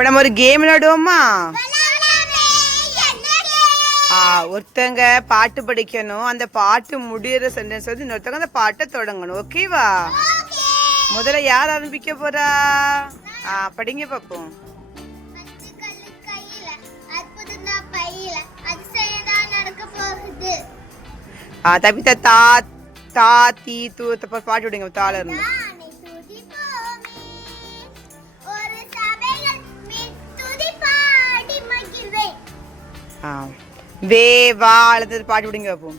இப்போ நம்ம ஒரு கேம் விளையாடுவோமா? ஒருத்தங்க பாட்டு படிக்கணும். அந்த பாட்டு முடியிற சென்டென்ஸ் வந்து இன்னொருத்தவங்க அந்த பாட்டை தொடங்கணும். ஓகேவா? முதல்ல யார் ஆரம்பிக்க போறா? படிங்க பார்ப்போம். தப்பித்த தா தா தீ தூ பாட்டு விடுங்க. தாள இருந்து வே வா அல்லது பாட்டு விடுங்க பார்ப்போம்.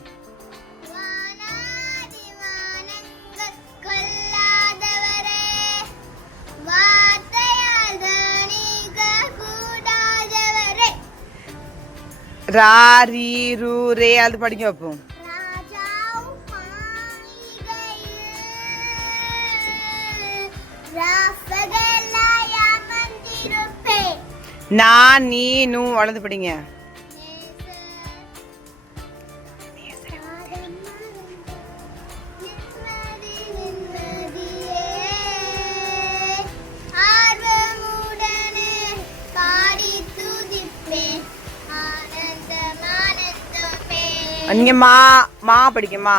ரா ரீ ரூ ரே அது படிங்க வைப்போம். நான் நீ நூ வளர்ந்து படிங்க. நீங்க மா மா படிக்கமா?